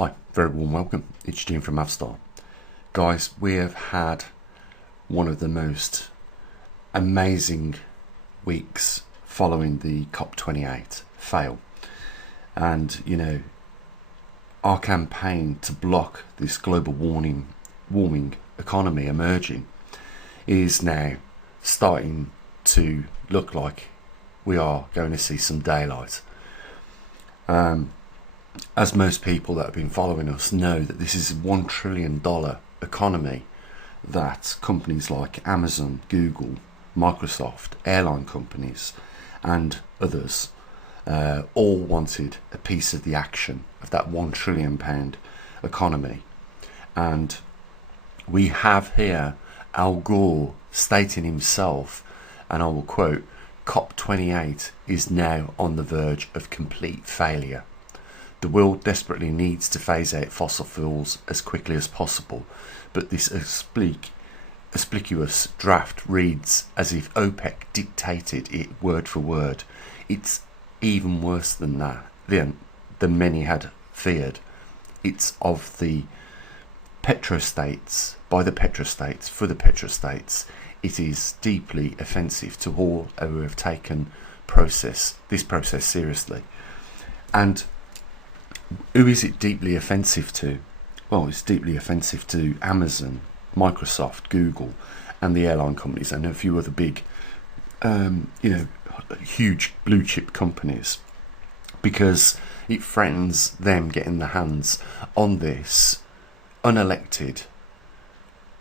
Hi, very warm welcome. It's Jim from maverickstar. Guys, we have had one of the most amazing weeks following the COP28 fail. And, our campaign to block this global warming economy emerging is now starting to look like we are going to see some daylight. As most people that have been following us know, that this is a $1 trillion economy that companies like Amazon, Google, Microsoft, airline companies and others all wanted a piece of the action of that £1 trillion economy. And we have here Al Gore stating himself, and I will quote, COP28 is now on the verge of complete failure. The world desperately needs to phase out fossil fuels as quickly as possible, but this auspicious draft reads as if OPEC dictated it word for word. It's even worse than that, than many had feared. It's of the petrostates, by the petrostates, for the petrostates. It is deeply offensive to all who have taken this process seriously. And who is it deeply offensive to? Well, it's deeply offensive to Amazon, Microsoft, Google, and the airline companies, and a few other big, huge blue chip companies, because it threatens them getting their hands on this unelected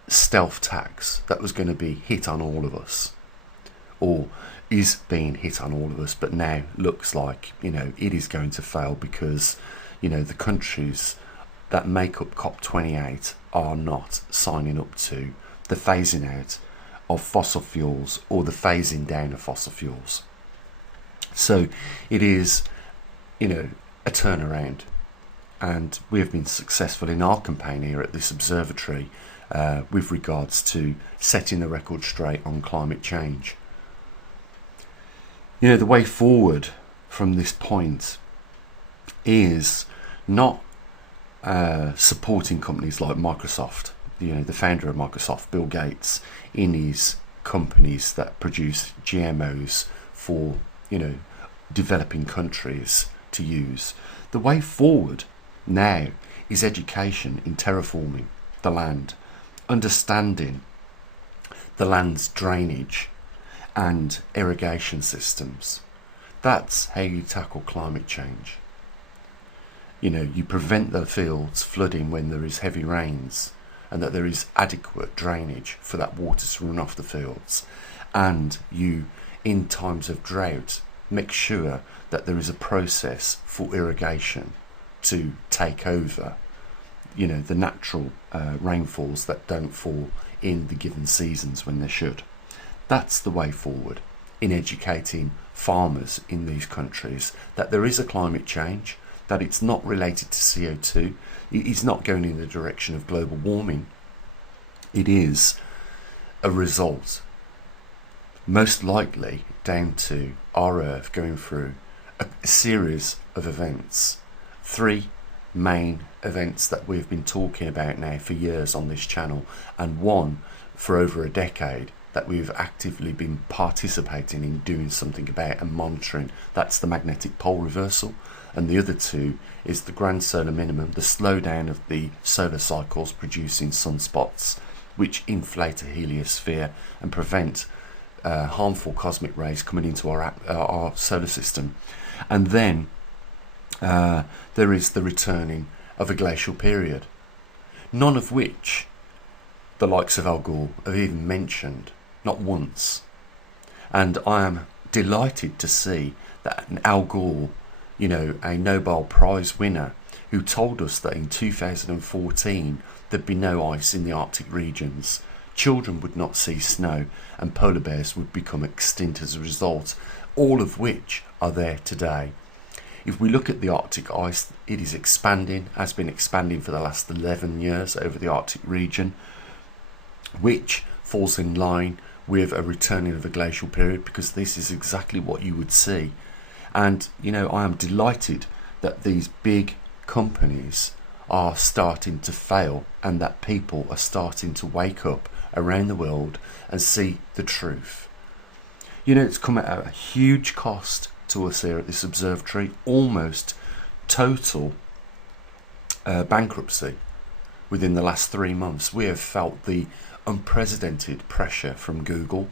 stealth tax that was going to be hit on all of us, or is being hit on all of us, but now looks like it is going to fail because the countries that make up COP28 are not signing up to the phasing out of fossil fuels or the phasing down of fossil fuels. So it is, a turnaround, and we have been successful in our campaign here at this observatory with regards to setting the record straight on climate change. The way forward from this point is not supporting companies like Microsoft, the founder of Microsoft, Bill Gates, in his companies that produce GMOs for, developing countries to use. The way forward now is education in terraforming the land, understanding the land's drainage and irrigation systems. That's how you tackle climate change. You prevent the fields flooding when there is heavy rains, and that there is adequate drainage for that water to run off the fields. And you, in times of drought, make sure that there is a process for irrigation to take over, the natural rainfalls that don't fall in the given seasons when they should. That's the way forward in educating farmers in these countries that there is a climate change, that it's not related to CO2, it is not going in the direction of global warming. It is a result, most likely down to our Earth going through a series of events. 3 main events that we've been talking about now for years on this channel, and one for over a decade that we've actively been participating in doing something about and monitoring. That's the magnetic pole reversal. And the other 2 is the grand solar minimum, the slowdown of the solar cycles producing sunspots, which inflate a heliosphere and prevent harmful cosmic rays coming into our solar system. And then there is the returning of a glacial period, none of which the likes of Al Gore have even mentioned, not once. And I am delighted to see that Al Gore, a Nobel Prize winner, who told us that in 2014 there'd be no ice in the Arctic regions, children would not see snow, and polar bears would become extinct as a result, all of which are there today. If we look at the Arctic ice, it is expanding, has been expanding for the last 11 years over the Arctic region, which falls in line with a returning of a glacial period, because this is exactly what you would see. And I am delighted that these big companies are starting to fail, and that people are starting to wake up around the world and see the truth. You know, it's come at a huge cost to us here at this observatory, almost total bankruptcy within the last 3 months. We have felt the unprecedented pressure from Google,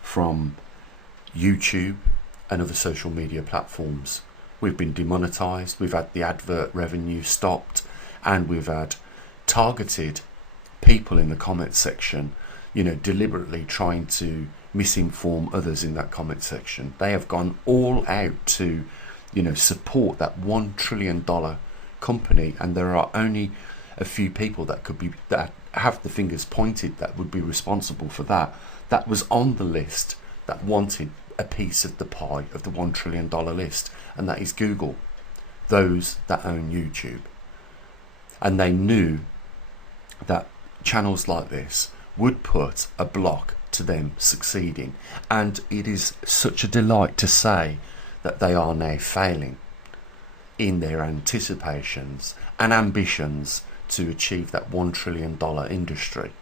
from YouTube and other social media platforms. We've been demonetized, we've had the advert revenue stopped, and we've had targeted people in the comment section, you know, deliberately trying to misinform others in that comment section. They have gone all out to, you know, support that $1 trillion company, and there are only a few people that have the fingers pointed that would be responsible for that. That was on the list that wanted a piece of the pie of the $1 trillion list, and that is Google, those that own YouTube. And they knew that channels like this would put a block to them succeeding, and it is such a delight to say that they are now failing in their anticipations and ambitions to achieve that $1 trillion industry,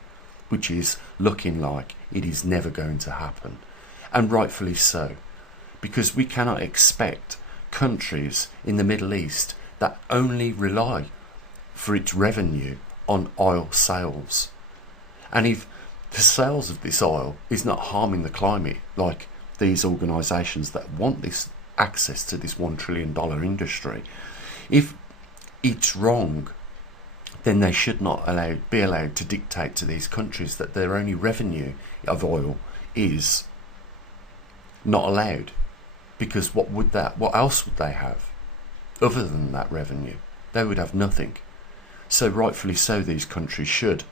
which is looking like it is never going to happen. And rightfully so, because we cannot expect countries in the Middle East that only rely for its revenue on oil sales. And if the sales of this oil is not harming the climate, like these organisations that want this access to this $1 trillion industry, if it's wrong, then they should not be allowed to dictate to these countries that their only revenue of oil is not allowed. Because what else would they have other than that revenue? They would have nothing. So rightfully so, these countries should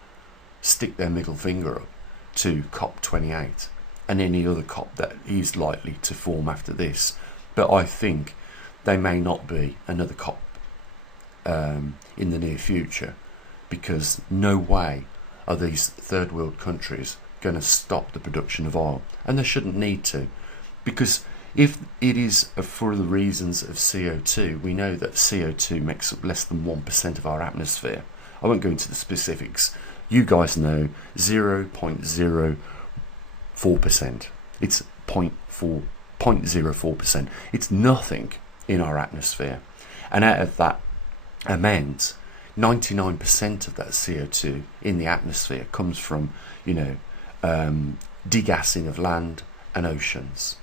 stick their middle finger up to COP28 and any other COP that is likely to form after this. But I think there may not be another COP in the near future, because no way are these third world countries going to stop the production of oil, and they shouldn't need to, because if it is for the reasons of CO2, we know that CO2 makes up less than 1% of our atmosphere. I won't go into the specifics. You guys know 0.04%. It's 0.04%. It's nothing in our atmosphere. And out of that amount, 99% of that CO2 in the atmosphere comes from, degassing of land and oceans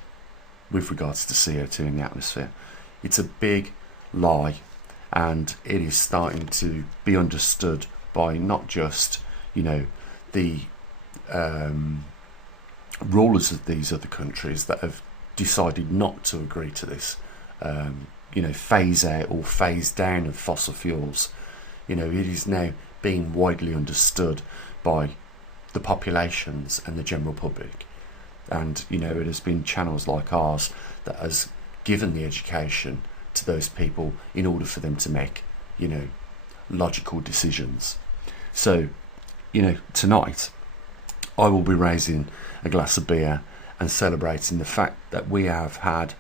with regards to CO2 in the atmosphere. It's a big lie, and it is starting to be understood by not just, the rulers of these other countries that have decided not to agree to this, phase out or phase down of fossil fuels. It is now being widely understood by the populations and the general public. And, it has been channels like ours that has given the education to those people in order for them to make, logical decisions. So, tonight I will be raising a glass of beer and celebrating the fact that we have had,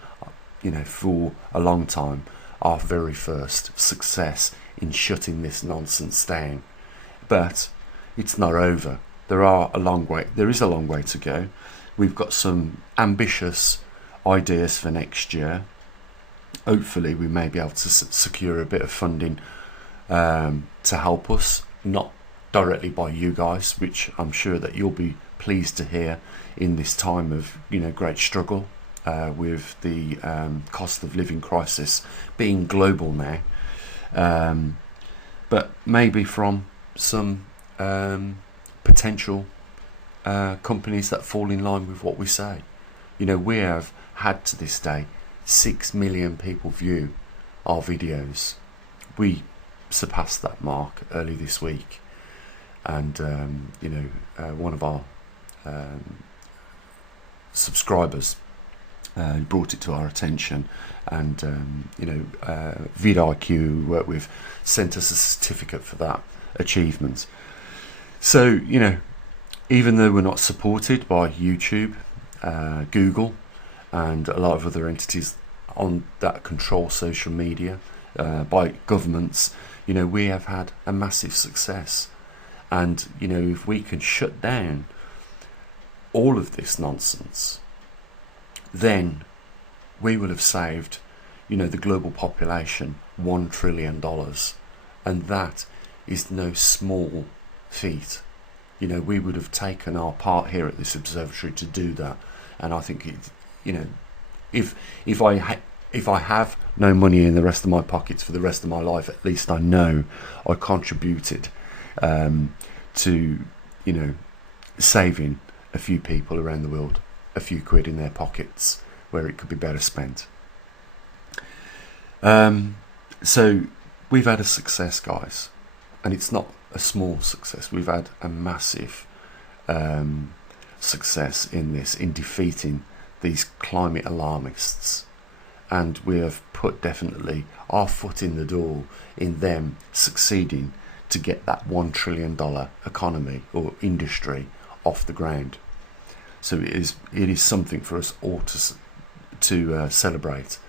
for a long time, our very first success in shutting this nonsense down. But it's not over. There is a long way to go. We've got some ambitious ideas for next year. Hopefully we may be able to secure a bit of funding to help us, not directly by you guys, which I'm sure that you'll be pleased to hear in this time of great struggle with the cost of living crisis being global now, but maybe from some potential companies that fall in line with what we say. We have had to this day 6 million people view our videos. We surpassed that mark early this week, and one of our subscribers brought it to our attention, and vidIQ, who we work with, sent us a certificate for that achievement. So even though we're not supported by YouTube, Google and a lot of other entities that control social media by governments, you know, we have had a massive success. And, you know, if we can shut down all of this nonsense, then we will have saved, you know, the global population $1 trillion. And that is no small feat. You know, we would have taken our part here at this observatory to do that. And I think, it, you know, if I have no money in the rest of my pockets for the rest of my life, at least I know I contributed to, you know, saving a few people around the world a few quid in their pockets where it could be better spent. So we've had a success, guys, and it's not a small success. We've had a massive success in this, in defeating these climate alarmists, and we have put definitely our foot in the door in them succeeding to get that $1 trillion economy or industry off the ground. So it is something for us all to celebrate,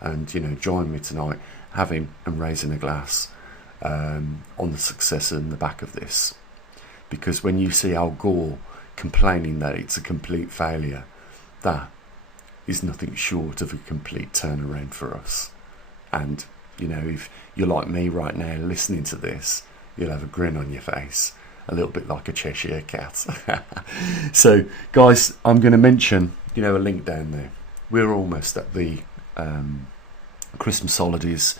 and, you know, join me tonight having and raising a glass on the success in the back of this, because when you see Al Gore complaining that it's a complete failure, that is nothing short of a complete turnaround for us. And, you know, if you're like me right now listening to this, you'll have a grin on your face, a little bit like a Cheshire cat. So, guys, I'm going to mention, you know, a link down there. We're almost at the Christmas holidays,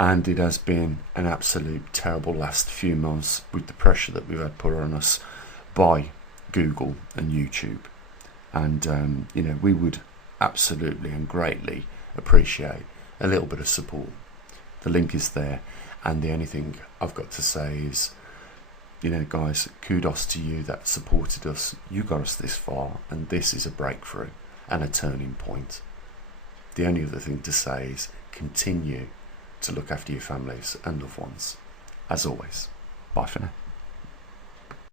and it has been an absolute terrible last few months with the pressure that we've had put on us by Google and YouTube. And, you know, we would absolutely and greatly appreciate a little bit of support. The link is there, and the only thing I've got to say is, you know, guys, kudos to you that supported us. You got us this far, and this is a breakthrough and a turning point. The only other thing to say is continue to look after your families and loved ones. As always, bye for now.